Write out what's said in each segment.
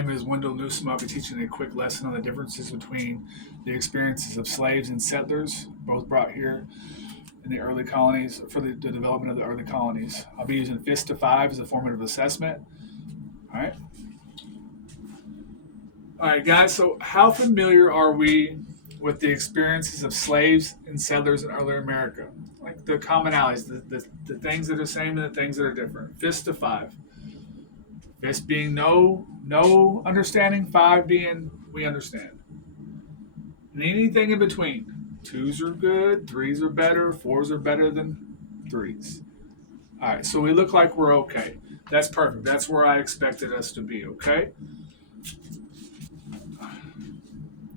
name is Wendell Newsom. I'll be teaching a quick lesson on the differences between the experiences of slaves and settlers, both brought here in the early colonies for the development of the early colonies. I'll be using FISTA 5 as a formative assessment. All right. All right, guys. So, how familiar are we with the experiences of slaves and settlers in early America? Like the commonalities, the things that are the same and the things that are different. FISTA 5. FIST being no understanding, 5 being we understand. And anything in between. 2s are good, 3s are better, 4s are better than 3s. All right, so we look like we're okay. That's perfect. That's where I expected us to be, okay?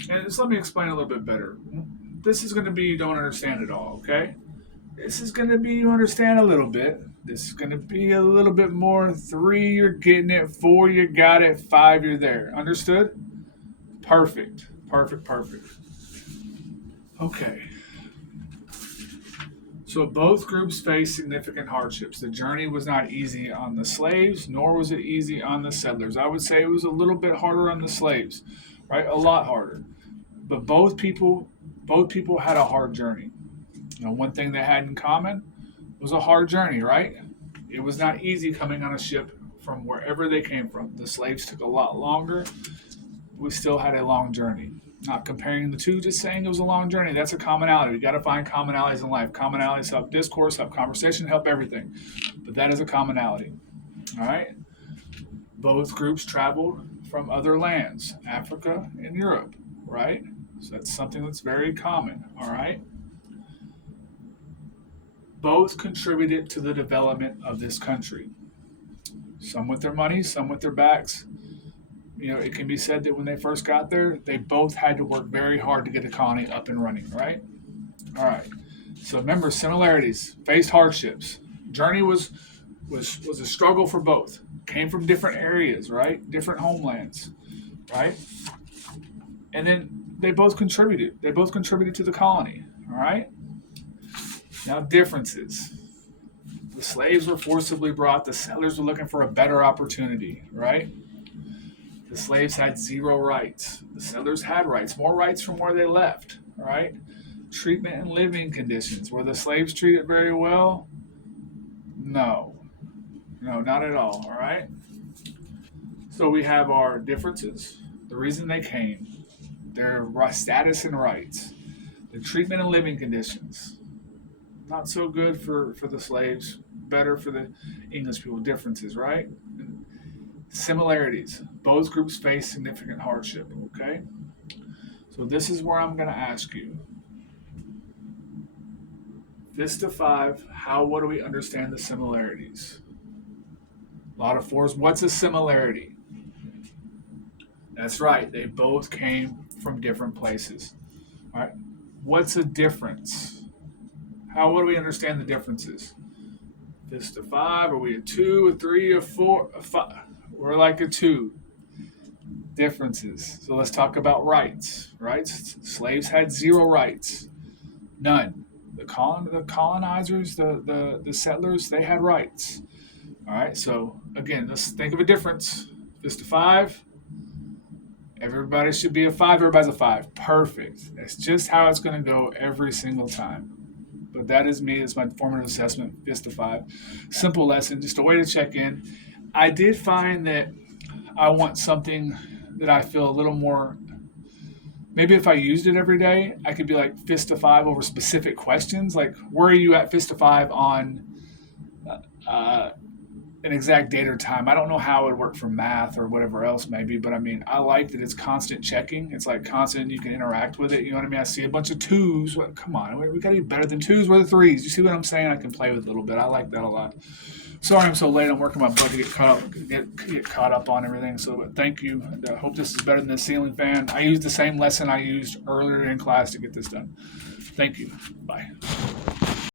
And just let me explain a little bit better. This is going to be you don't understand it all, okay? This is going to be you understand a little bit. This is going to be a little bit more. 3, you're getting it. 4, you got it. 5, you're there. Understood? Perfect. Okay. So both groups faced significant hardships. The journey was not easy on the slaves, nor was it easy on the settlers. I would say it was a little bit harder on the slaves, right? A lot harder. But both people had a hard journey. You know, one thing they had in common was a hard journey, right? It was not easy coming on a ship from wherever they came from. The slaves took a lot longer. We still had a long journey. Not comparing the two, just saying it was a long journey. That's a commonality. We got to find commonalities in life. Commonalities help discourse, help conversation, help everything. But that is a commonality. All right? Both groups traveled from other lands, Africa and Europe, right? So that's something that's very common, all right? Both contributed to the development of this country. Some with their money, some with their backs. You know, it can be said that when they first got there, they both had to work very hard to get the colony up and running, right? All right. So remember, similarities, faced hardships. Journey was a struggle for both. Came from different areas, right? Different homelands, right? And then they both contributed. They both contributed to the colony, all right? Now, differences. The slaves were forcibly brought. The settlers were looking for a better opportunity, right? The slaves had 0 rights. The settlers had rights, more rights from where they left, right? Treatment and living conditions. Were the slaves treated very well? No, not at all, all right? So we have our differences, the reason they came, their status and rights, the treatment and living conditions. Not so good for the slaves, better for the English people. Differences, right? Similarities. Both groups face significant hardship, okay? So this is where I'm going to ask you. FISTA 5, what do we understand the similarities? A lot of 4s. What's a similarity? That's right. They both came from different places. All right. What's a difference? What do we understand the differences? FISTA 5, are we a 2, a 3, a 4, a 5? We're like a 2. Differences. So let's talk about rights. Rights. Slaves had 0 rights. None. The colonizers, the settlers, they had rights. All right. So again, let's think of a difference. FISTA 5. Everybody should be a 5. Everybody's a 5. Perfect. That's just how it's going to go every single time. But that is me. It's my formative assessment, FISTA 5. Simple lesson, just a way to check in. I did find that I want something that I feel a little more, maybe if I used it every day, I could be like FISTA 5 over specific questions. Like, where are you at FISTA 5 on an exact date or time? I don't know how it would work for math or whatever else maybe, but I mean, I like that it's constant checking. It's like constant, you can interact with it. You know what I mean? I see a bunch of 2s. Well, come on, we got to be better than 2s. We're the 3s. You see what I'm saying? I can play with it a little bit. I like that a lot. Sorry I'm so late. I'm working my butt to get caught up on everything. So thank you. And I hope this is better than the ceiling fan. I used the same lesson I used earlier in class to get this done. Thank you. Bye.